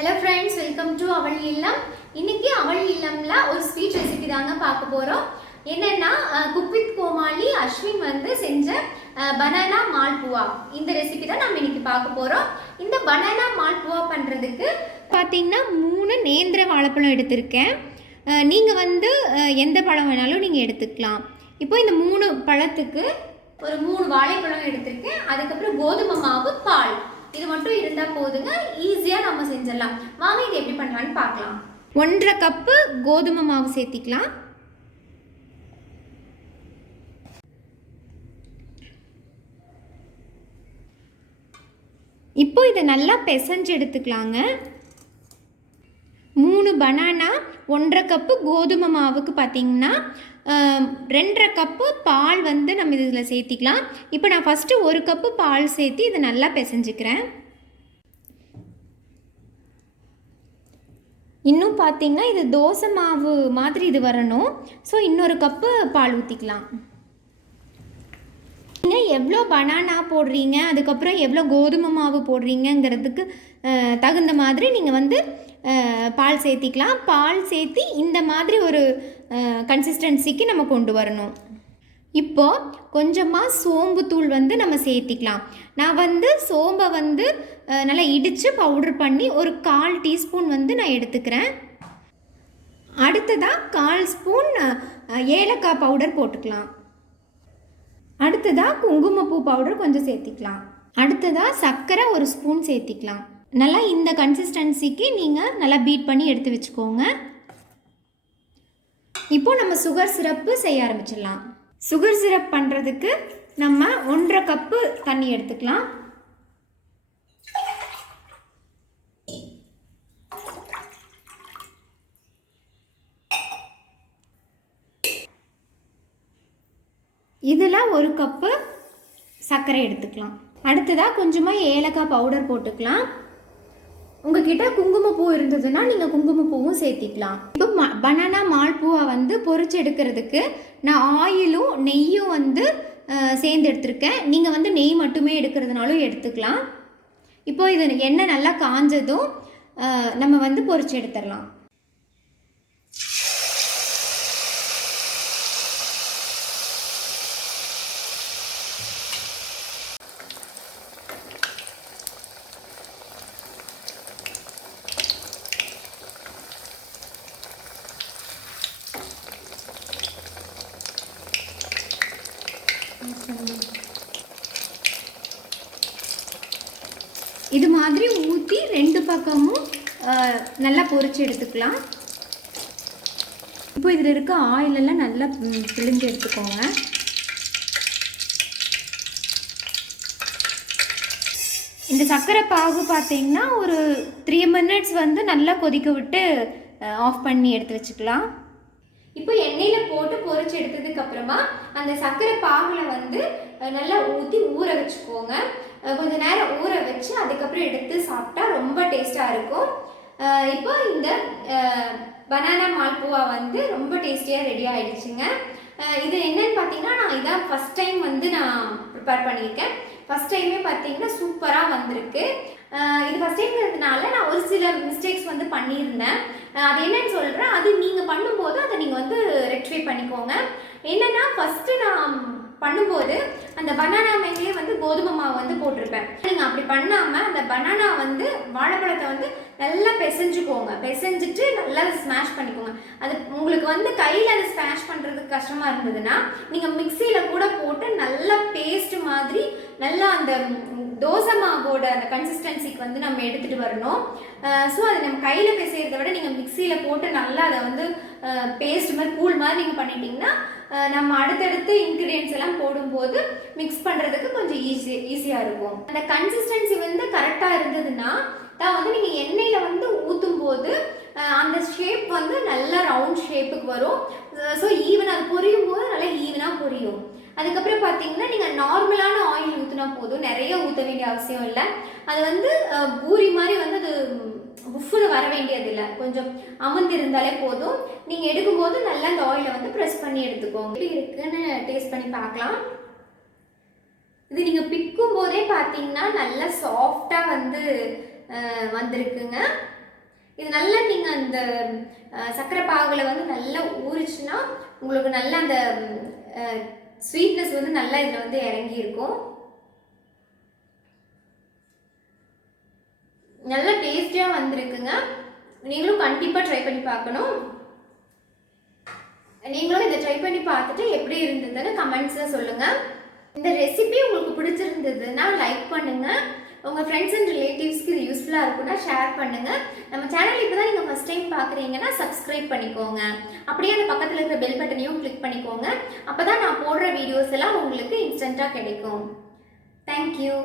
Hello friends, welcome to அவள் இல்லம். இன்னைக்கு அவள் இல்லம்ல ஒரு ஸ்வீட் ரெசிபி தாங்க பார்க்க போகிறோம். என்னென்னா குக் வித் கோமாளி அஸ்வின் வந்து செஞ்ச பனானா மால்புவா. இந்த ரெசிபி தான் நம்ம இன்னைக்கு பார்க்க போகிறோம். இந்த பனானா மால்புவா பண்ணுறதுக்கு பார்த்தீங்கன்னா 3 நேந்திர வாழைப்பழம் எடுத்திருக்கேன். நீங்கள் வந்து எந்த பழம் வேணாலும் நீங்கள் எடுத்துக்கலாம். இப்போ இந்த 3 பழத்துக்கு ஒரு 3 வாழைப்பழம் எடுத்திருக்கேன். அதுக்கப்புறம் கோதுமை மாவு, பால், இது மட்டும் இருந்தால் போதுங்க. ஈஸியாக நம்ம செஞ்சிடலாம். வாங்க இது எப்படி பண்ணலான்னு பார்க்கலாம். 1.5 கப்பு கோதுமை மாவு சேர்த்திக்கலாம். இப்போ இதை நல்லா பிசைஞ்சு எடுத்துக்கலாங்க. 3 பனானா, 1.5 கப்பு கோதுமை மாவுக்கு பார்த்தீங்கன்னா 2.5 கப்பு பால் வந்து நம்ம இதில் சேர்த்திக்கலாம். இப்போ நான் ஃபஸ்ட்டு 1 கப்பு பால் சேர்த்து இதை நல்லா பிசைஞ்சிக்கிறேன். இன்னும் பார்த்தீங்கன்னா இது தோசை மாவு மாதிரி இது வரணும். ஸோ இன்னொரு கப்பு பால் ஊற்றிக்கலாம். நீங்கள் எவ்வளோ பனானா போடுறீங்க, அதுக்கப்புறம் எவ்வளோ கோதுமை மாவு போடுறீங்கிறதுக்கு தகுந்த மாதிரி நீங்கள் வந்து பால் சேர்த்திக்கலாம். பால் சேர்த்தி இந்த மாதிரி ஒரு கன்சிஸ்டன்சிக்கு நம்ம கொண்டு வரணும். இப்போது கொஞ்சமாக சோம்பு தூள் வந்து நம்ம சேர்த்திக்கலாம். நான் வந்து சோம்பை வந்து நல்லா இடித்து பவுட்ரு பண்ணி ஒரு 1/4 டீஸ்பூன் வந்து நான் எடுத்துக்கிறேன். அடுத்ததாக 1/4 ஸ்பூன் ஏலக்காய் பவுடர் போட்டுக்கலாம். அடுத்ததாக குங்குமப்பூ பவுடர் கொஞ்சம் சேர்த்திக்கலாம். அடுத்ததாக சர்க்கரை 1 ஸ்பூன் சேர்த்திக்கலாம். நல்லா இந்த கன்சிஸ்டன்சிக்கு நீங்கள் நல்லா பீட் பண்ணி எடுத்து வச்சுக்கோங்க. இப்போ நம்ம சுகர் சிரப்பு செய்ய ஆரம்பிச்சிடலாம். சுகர் சிரப் பண்ணுறதுக்கு நம்ம 1.5 கப்பு தண்ணி எடுத்துக்கலாம். இதில் 1 கப்பு சர்க்கரை எடுத்துக்கலாம். அடுத்ததாக கொஞ்சமாக ஏலக்காய் பவுடர் போட்டுக்கலாம். உங்ககிட்ட குங்குமப்பூ இருந்ததுன்னா நீங்கள் குங்குமப்பூவும் சேர்த்திக்கலாம். இப்போ பனானா மால்பூவை வந்து பொரிச்சு எடுக்கிறதுக்கு நான் ஆயிலும் நெய்யும் வந்து சேர்ந்து எடுத்துருக்கேன். நீங்கள் வந்து நெய் மட்டுமே எடுக்கிறதுனாலும் எடுத்துக்கலாம். இப்போ இது எண்ணெய் நல்லா காஞ்சதும் நம்ம வந்து பொரிச்சு எடுத்துடலாம். இது மாதிரி ஊற்றி 2 பக்கமும் நல்லா பொரிச்சு எடுத்துக்கலாம். இப்போ இதில் இருக்க ஆயிலெல்லாம் நல்லா பிழிஞ்சு எடுத்துக்கோங்க. இந்த சர்க்கரை பாகு பார்த்தீங்கன்னா ஒரு 3 மினிட்ஸ் வந்து நல்லா கொதிக்க விட்டு ஆஃப் பண்ணி எடுத்து வச்சுக்கலாம். இப்போ எண்ணெயில் போட்டு பொரிச்சு எடுத்ததுக்கு அப்புறமா அந்த சர்க்கரை பாகில் வந்து நல்லா ஊற்றி ஊற வச்சுக்கோங்க. கொஞ்சம் நேரம் ஊற வச்சு அதுக்கப்புறம் எடுத்து சாப்பிட்டா ரொம்ப டேஸ்ட்டாக இருக்கும். இப்போ இந்த பனானா மால்புவா வந்து ரொம்ப டேஸ்டியாக ரெடி ஆகிடுச்சுங்க. இது என்னன்னு பார்த்தீங்கன்னா நான் இதான் ஃபஸ்ட் டைம் வந்து நான் ப்ரிப்பேர் பண்ணியிருக்கேன். ஃபஸ்ட் டைமே பார்த்தீங்கன்னா சூப்பராக வந்திருக்கு. இது ஃபஸ்ட் டைம்ங்கிறதுனால நான் ஒரு சில மிஸ்டேக்ஸ் வந்து பண்ணியிருந்தேன். அது என்னன்னு சொல்கிறேன். அது நீங்கள் பண்ணும்போது அதை நீங்கள் வந்து ரெக்டிஃபை பண்ணிக்கோங்க. என்னென்னா ஃபஸ்ட்டு நான் பண்ணும்போது அந்த பனானா மேலேயே வந்து கோதுமை மாவு வந்து போட்டிருப்பேன். நீங்கள் அப்படி பண்ணாமல் அந்த பனானா வந்து வாழைப்பழத்தை வந்து நல்லா பிசைஞ்சுக்கோங்க. பிசைஞ்சிட்டு நல்லா ஸ்மாஷ் பண்ணிக்கோங்க. அது உங்களுக்கு வந்து கையில் அதை ஸ்மாஷ் பண்ணுறதுக்கு கஷ்டமாக இருந்ததுன்னா நீங்கள் மிக்சியில் கூட போட்டு நல்லா பேஸ்ட் மாதிரி நல்லா அந்த தோசை மாவோட அந்த கன்சிஸ்டன்சிக்கு வந்து நம்ம எடுத்துகிட்டு வரணும். ஸோ அதை நம்ம கையில் பிசைகிறத விட நீங்கள் மிக்சியில் போட்டு நல்லா அதை வந்து பேஸ்ட் மாதிரி கூழ் மாதிரி நீங்கள் பண்ணிட்டீங்கன்னா நம்ம அடுத்தடுத்து இன்க்ரீடியன்ஸ் எல்லாம் போடும்போது மிக்ஸ் பண்ணுறதுக்கு கொஞ்சம் ஈஸியாக இருக்கும். அந்த கன்சிஸ்டன்சி வந்து கரெக்டாக இருந்ததுன்னா தான் வந்து நீங்கள் எண்ணெயில் வந்து ஊற்றும் போது அந்த ஷேப் வந்து நல்ல ரவுண்ட் ஷேப்புக்கு வரும். ஸோ ஈவனாக அது பொரியும் போது நல்லா ஈவனாக பொரியும். அதுக்கப்புறம் பார்த்தீங்கன்னா நீங்கள் நார்மலான ஆயில் ஊற்றினா போதும், நிறைய ஊற்ற வேண்டிய அவசியம் இல்லை. அது வந்து பூரி மாதிரி வந்து அது உஃப்னு வர வேண்டியதில்லை, கொஞ்சம் அமர்ந்து இருந்தாலே போதும். நீங்கள் எடுக்கும்போது நல்லா அந்த ஆயிலை வந்து ப்ரெஸ் பண்ணி எடுத்துக்கோங்க. எப்படி இருக்குன்னு டேஸ்ட் பண்ணி பார்க்கலாம். இது நீங்கள் பிக்கும் போதே பார்த்தீங்கன்னா நல்லா சாஃப்டாக வந்து வந்திருக்குங்க. இது நல்லா நீங்கள் அந்த சர்க்கரை பாகுல வந்து நல்லா ஊறிச்சுன்னா உங்களுக்கு நல்லா அந்த ஸ்வீட்னஸ் வந்து நல்லா இதில் வந்து இறங்கி இருக்கும். நல்லா டேஸ்டியாக வந்திருக்குங்க. நீங்களும் கண்டிப்பாக ட்ரை பண்ணி பார்க்கணும். நீங்களும் இதை ட்ரை பண்ணி பார்த்துட்டு எப்படி இருந்ததுன்னு கமெண்ட்ஸில் சொல்லுங்கள். இந்த ரெசிபி உங்களுக்கு பிடிச்சிருந்ததுன்னா லைக் பண்ணுங்கள். உங்கள் ஃப்ரெண்ட்ஸ் அண்ட் ரிலேட்டிவ்ஸ்க்கு இது யூஸ்ஃபுல்லாக இருக்குன்னா ஷேர் பண்ணுங்கள். நம்ம சேனல் இப்போ தான் நீங்கள் ஃபஸ்ட் டைம் பார்க்குறீங்கன்னா சப்ஸ்கிரைப் பண்ணிக்கோங்க. அப்படியே அந்த பக்கத்தில் இருக்கிற பெல் பட்டனையும் கிளிக் பண்ணிக்கோங்க. அப்போ தான் நான் போடுற வீடியோஸ் எல்லாம் உங்களுக்கு இன்ஸ்டண்ட்டாக கிடைக்கும். தேங்க்யூ.